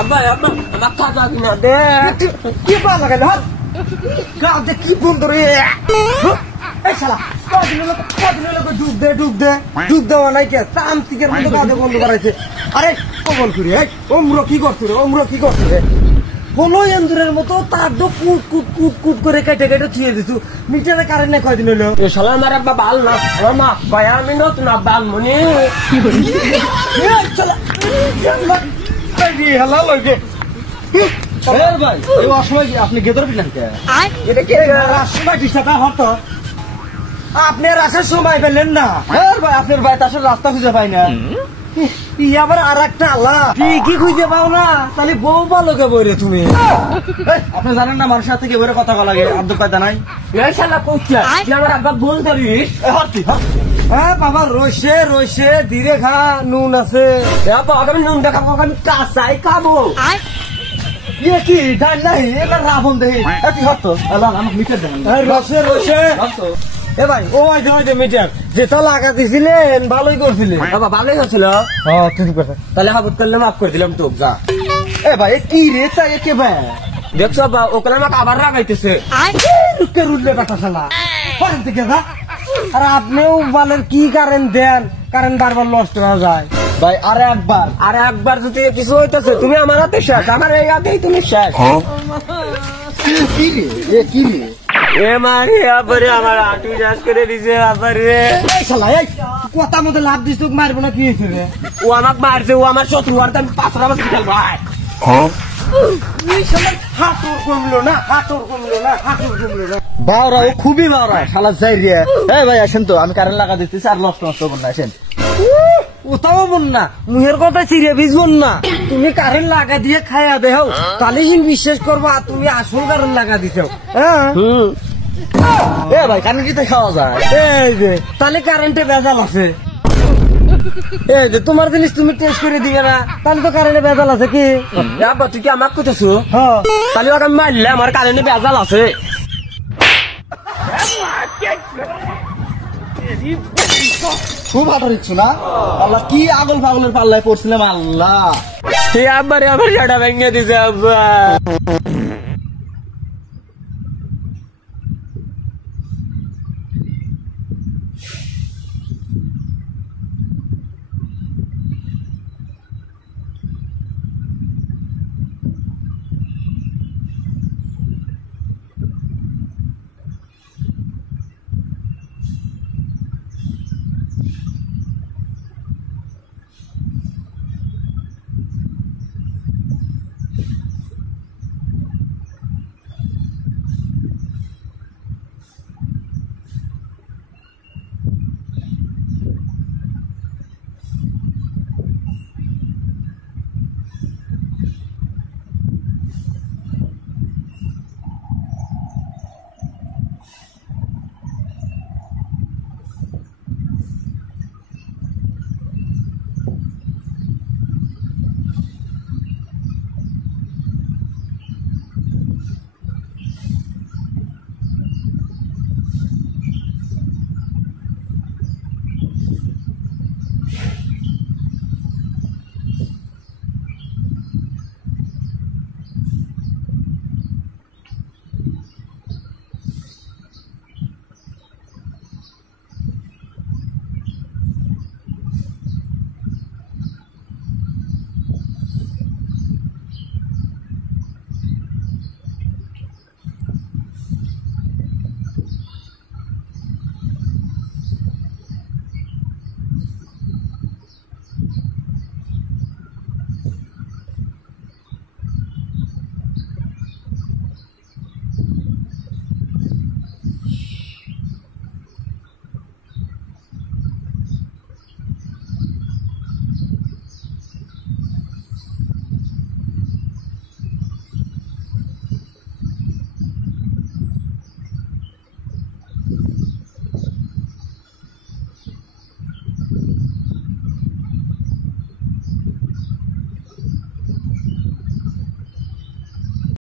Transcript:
আব্বা আব্বা আমার টাকা দিনা দে কি পা লাগাইল হাত গাতে কি বন্ধ রে এই শালা কদিন লোক ডুব দে নাই কে তামতিকের মতো গাতে বন্ধ করাইছে আরে কবল করি এই ওমরা কি করছ রে কোনো এন্দুরের মতো তার দো কুট করে কেটে থিয়ে দিছু মিটারে কারেন্ট নাই কয়দিন হলো এ শালা আমার আব্বা বাল না আমার মা ভাই আমি নতুন আব্বা মনি কি বলি শালা এই হালা লাগে ভাই এই অসময় আপনি গেদর বিলেন কে এটা কে সময় ডিস্টার্ব হতো আপনি আসার সময় পেলেন না ভাই আপনার ভাই তার রাস্তা খুঁজে পাই না আবার আর একটা আল্লাহ কি খুঁজে পাও না তাহলে বউ ভালোকে বইরে তুমি আপনি জানেন না মানুষের থেকে বইরে কথা বলা লাগে আব্দুল কায়দা নাই এই শালা কোচ্চা তুই আমার আব্বা বল করিস হ্যাঁ বাবা রইছে ধীরে খা নুন আছে আব্বা আমি নুন দেখাবো আমি কাঁচাই খাবো ইয়ে কি ডাল নাই এটা রাবণ দেহি কি হতো আল্লাহ আমাকে মিটার দেন রইছে এ ভাই ও যে মিটার যেটা লাগা দিছিলেন ভালোই করছিলেন বাবা ভালোই হচ্ছিল ঠিক আছে তাহলে হাবুত করলে মাফ করে দিলাম তো যা এ ভাই কি রে চাই কে ভাই দেখছো বাবা ওখানে আমাকে আবার রাগাইতেছে রুকে রুদলে কথা শালা পরের দিকে যা আর আপনিও বলেন কি কারেন্ট দেন কারেন্ট বারবার নষ্ট হয়ে যায় ভাই আরে একবার যদি কিছু হইতেছে তুমি আমার হাতে শেষ আমার এই হাতেই তুমি শেষ কি রে এ মারি আবারে আমার আটু চাষ করে দিছে আবারে এই শালা এই কথা মতো লাভ দিস তোকে মারবো না কি হয়েছে রে ও আমাকে মারছে ও আমার শত্রু আর আমি 5 মাস খেলবো ভাই হাতুর কমলো না বাওরা ও খুবই বাওরা শালা যাই রে এই ভাই আসেন তো আমি কারেন্ট লাগা দিতেছি আর নষ্ট করুন না আসেন ওটাও বল না মুহের কথা চিড়ে ভিজবন না তুমি কারেন্ট লাগা দিয়ে খাইয়া দেও তাহলে বিশ্বাস করবো আর তুমি আসল কারেন্ট লাগা দিতে হ্যাঁ এ ভাই কারেন্ট দিতে খাওয়া যায় এই যে তাহলে কারেন্টে ভেজাল আছে এই যে তোমার জিনিস তুমি টেস্ট করে দিবে না তাহলে তো কারেন্টে ভেজাল আছে কি আব্বা তুই কি আমাকে কইতেছো হ্যাঁ তাহলে ওকে মারলে আমার কারেন্টে ভেজাল আছে খুব হাঁটা দিচ্ছ না আল্লাহ কি আগল ফাগলের পাল্লায় পড়ছিলাম আল্লাহ আব্বা রে আমার জায়গাটা ভেঙে দিছে আব্বা